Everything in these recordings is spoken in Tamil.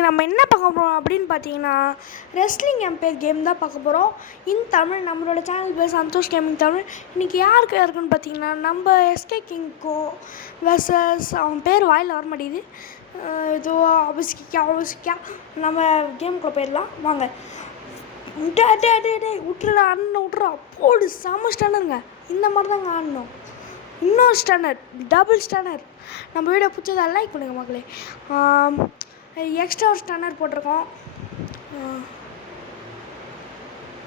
இன்றைக்கி நம்ம என்ன பார்க்க போகிறோம் அப்படின்னு பார்த்தீங்கன்னா ரெஸ்லிங் எம்பையர் கேம் தான் பார்க்க போகிறோம். இன் தமிழ் நம்மளோட சேனல் பேர் சந்தோஷ் கேமிங் தமிழ். இன்றைக்கி யாருக்கு இருக்குன்னு பார்த்தீங்கன்னா நம்ம எஸ்கே கிங்கோ வெர்சஸ் அவன் பேர் வாயில் வர மாட்டேங்குது, ஏதோ அவசிக்கா நம்ம கேமுக்குள்ளே போயிடலாம் வாங்க. விட்டுறா அண்ணன் விட்டுறா போடு செம்ம ஸ்டன்னருங்க. இந்த மாதிரி தாங்க ஆடணும். இன்னொரு ஸ்டன்னர், டபுள் ஸ்டன்னர். நம்ம வீடியோ பிடிச்சதை லைக் பண்ணுங்கள் மக்களே. எக்ஸ்ட்ரா ஒரு ஸ்டன்னர் போட்டிருக்கோம்.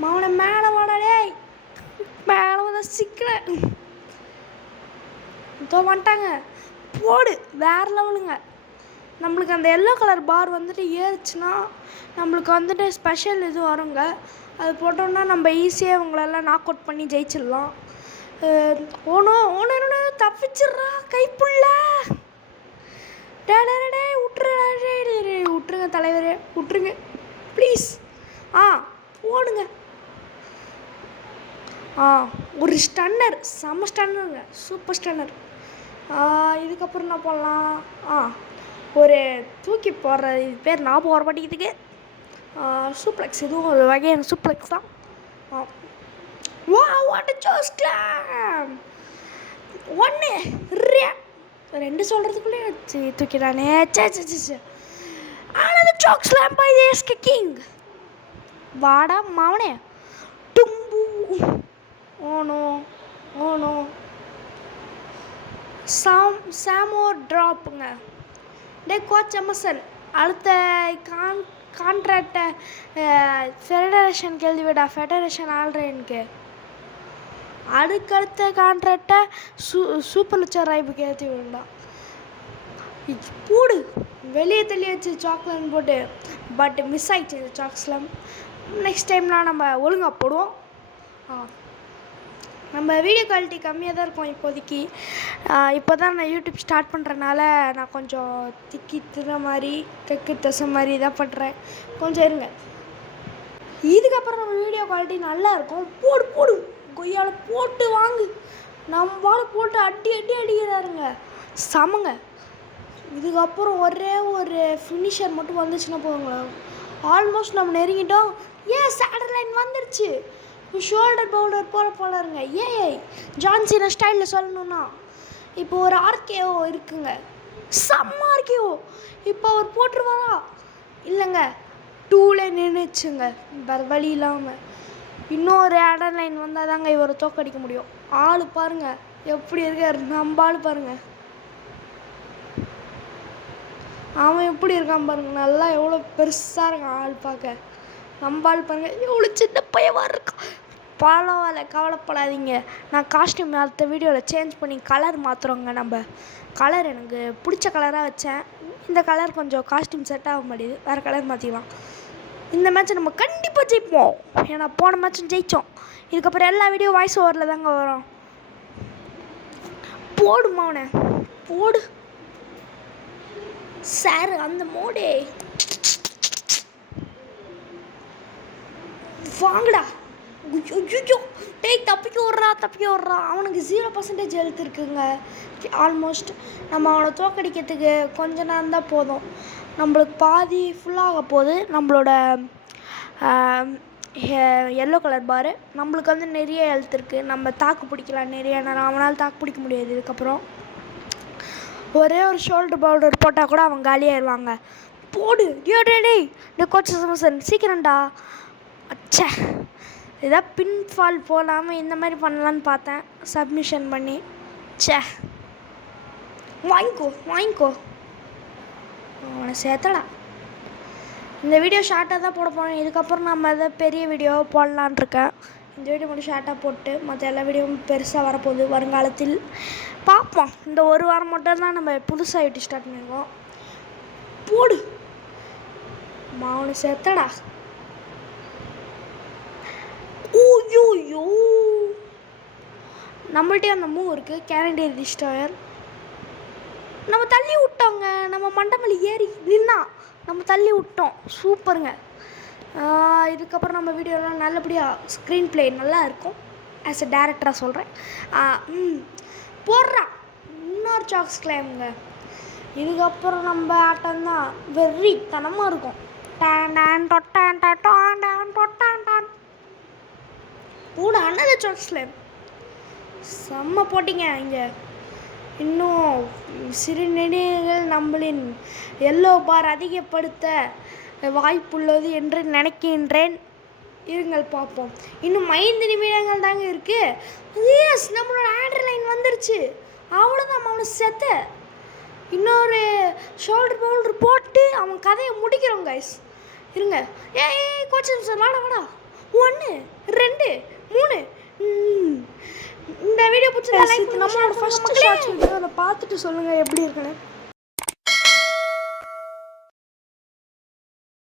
மாவனை மேலே வாடாடே, மேலே வந்து சிக்கிறேன். இதோ வந்துட்டாங்க, போடு வேறு லெவலுங்க. நம்மளுக்கு அந்த எல்லோ கலர் பார் வந்துட்டு ஏறுச்சுன்னா நம்மளுக்கு வந்துட்டு ஸ்பெஷல் இது வருங்க. அது போட்டோம்னா நம்ம ஈஸியாக இவங்களெல்லாம் நாக் அவுட் பண்ணி ஜெயிச்சிடலாம். ஓனோ தப்பிச்சிட்றா கைப்புள்ள. டே விட்டுருங்க தலைவரே, விட்டுருங்க ப்ளீஸ். போடுங்க. ஒரு ஸ்டன்னர், செம்ம ஸ்டன்னருங்க, சூப்பர் ஸ்டன்னர். இதுக்கப்புறம் என்ன பண்ணலாம்? ஒரு தூக்கி போடுற இது பேர் ஞாபகம் வர மாட்டேங்குதுக்கு. சூப்ளெக்ஸ், இதுவும் ஒரு வகையான சூப்ளெக்ஸ் தான். What a choke slam! ஒன்று ரெண்டு சொல்கிறதுக்குள்ளே தூக்கிடானே. ஆனால் choke slam by the SK King. வாடா மாவனே டும்பு. ஓனோ சாமோ ட்ராப்புங்க. டே கோச் எமர்சன், அடுத்த கான்ட்ராக்டை ஃபெடரேஷனுக்கு எழுதிவிடா. ஃபெடரேஷன் ஆல்ரெடிக்கு அடுக்கடுத்த கான்ட்ராக்டை சூப்பர் லுச்சர் ரைப்புக்கு எழுதி விடா. பூடு வெளியே தெளியாச்சு சாக்லேட் போட்டு, பட் மிஸ் ஆகிடுச்சு இந்த சாக்ஸ்லாம். நெக்ஸ்ட் டைம்லாம் நம்ம ஒழுங்காக போடுவோம். நம்ம வீடியோ குவாலிட்டி கம்மியாக தான் இருக்கும் இப்போதைக்கு. இப்போ தான் நான் யூடியூப் ஸ்டார்ட் பண்ணுறனால நான் கொஞ்சம் திக்கி திற மாதிரி கக்கு தசை மாதிரி இதாக பண்ணுறேன். கொஞ்சம் இருங்க, இதுக்கப்புறம் நம்ம வீடியோ குவாலிட்டி நல்லா இருக்கும். போடு கொய்யால் போட்டு வாங்கு. நம்மளால் போட்டு அடிக்கிறாருங்க, சமங்க. இதுக்கப்புறம் ஒரே ஒரு ஃபினிஷர் மட்டும் வந்துச்சுன்னா போதுங்களா. ஆல்மோஸ்ட் நம்ம நெருங்கிட்டோம். சேடர் லைன் வந்துருச்சு. ஷோல்டர் பவுலர் போலருங்க. ஜான்சினா ஸ்டைலில் சொல்லணுன்னா இப்போ ஒரு ஆர்கேஓ இருக்குங்க, செம்ம ஆர்கேஓ. இப்போ அவர் போட்டுருவாரா? இல்லைங்க, 2ல நின்றுச்சுங்க, வேறு வழி இல்லாமல். இன்னொரு ஆடர் லைன் வந்தால் தாங்க இவரை தோக்கடிக்க முடியும். ஆள் பாருங்கள் எப்படி இருக்கார், நம்ம ஆள் பாருங்கள். அவன் எப்படி இருக்கான் பாருங்கள், நல்லா எவ்வளோ பெருசாக இருக்கான் ஆள் பார்க்க. நம்ம ஆள் பாருங்கள் எவ்வளோ சின்ன பையவாக இருக்கான். பரவாயில்ல, கவலைப்படாதீங்க. நான் காஸ்டியூம் அடுத்த வீடியோவில் சேஞ்ச் பண்ணி கலர் மாற்றுறோங்க. நம்ம கலர் எனக்கு பிடிச்ச கலராக வச்சேன். இந்த கலர் கொஞ்சம் காஸ்டியூம் செட் ஆக மாட்டேது, வேறு கலர் மாற்றிக்கலாம். இந்த மேட்ச்சை நம்ம கண்டிப்பாக ஜெயிப்போம், ஏன்னா போன மேட்சும் ஜெயித்தோம். இதுக்கப்புறம் எல்லா வீடியோ வாய்ஸ் ஓவரில் தாங்க வரும். போடுமா அவனை, போடு சார் அந்த மோடே. வாங்கடா. தப்பிக்க விட்றா. அவனுக்கு 0% ஹெல்த் இருக்குங்க ஆல்மோஸ்ட். நம்ம அவனை தோக்கடிக்கிறதுக்கு கொஞ்ச நேரம் தான் போதும். நம்மளுக்கு பாதி ஃபுல்லாக போகுது நம்மளோட எல்லோ கலர் பாரு. நம்மளுக்கு வந்து நிறைய ஹெல்த் இருக்குது, நம்ம தாக்கு பிடிக்கலாம் நிறைய நேரம். அவனால் தாக்கு பிடிக்க முடியாது. இதுக்கப்புறம் ஒரே ஒரு ஷோல்டர் பவுலர் போட்டால் கூட அவங்க காலியாகிடுவாங்க. போடு டே கோச் சமசன் சீக்கிரம்டா. அச்சே, ஏதாவது பின்ஃபால் போடாமல் இந்த மாதிரி பண்ணலான்னு பார்த்தேன், சப்மிஷன் பண்ணி. வாங்கிக்கோ அவனை சேர்த்தடா. இந்த வீடியோ ஷார்ட்டாக தான் போட போகிறேன். இதுக்கப்புறம் நம்ம எதாவது பெரிய வீடியோ போடலான் இருக்கேன். இந்த வீடியோ மட்டும் ஷார்ட்டாக போட்டு மற்ற எல்லா வீடியோவும் பெருசாக வரப்போகுது வருங்காலத்தில். பார்ப்போம். இந்த ஒரு வாரம் மட்டும் தான் நம்ம புதுசாக யூடியூப் ஸ்டார்ட் பண்ணியிருக்கோம். போடு அவனை சேர்த்தடா. நம்மள்டே அந்த மூவ் இருக்குது, கேனடியன் டிஸ்ட்ராயர். நம்ம தள்ளி விட்டோங்க, நம்ம மண்டமல்லி ஏறி நின்னா நம்ம தள்ளி விட்டோம். சூப்பருங்க. இதுக்கப்புறம் நம்ம வீடியோலாம் நல்லபடியாக ஸ்க்ரீன் ப்ளே நல்லா இருக்கும். ஆஸ் அ டேரக்டராக சொல்கிறேன். போடுறா இன்னொரு சாக்ஸ் கிளைமுங்க. இதுக்கப்புறம் நம்ம ஆட்டம் தான் வெறித்தனமாக இருக்கும். டான் டான் டொட்டான் டான் டான் டொட்டான் டான் கூட அண்ணதை சான்ஸ்ல செம்ம போட்டிங்க இங்கே. இன்னும் சிறு நெடிகள் நம்மளின் எல்லோ பார் அதிகப்படுத்த வாய்ப்புள்ளது என்று நினைக்கின்றேன். இருங்கள் பார்ப்போம். இன்னும் 5 நிமிடங்கள் தாங்க இருக்குது. எஸ், நம்மளோட ஆர்டர் லைன் வந்துருச்சு. அவ்வளோதான், அவனை செத்த. இன்னொரு ஷோல்டர் பவுல்டர் போட்டு அவன் கதையை முடிக்கிறோம் கைஸ். இருங்க. ஏய் கோச்சிங் சார், வாடா 1 2 3. இந்த வீடியோ பிடிச்சா லைக் பண்ணுங்க. நம்மளோட ஃபர்ஸ்ட் ஷார்ட்ஸ் வீடியோ அதை பார்த்துட்டு சொல்லுங்கள் எப்படி இருக்குன்னு.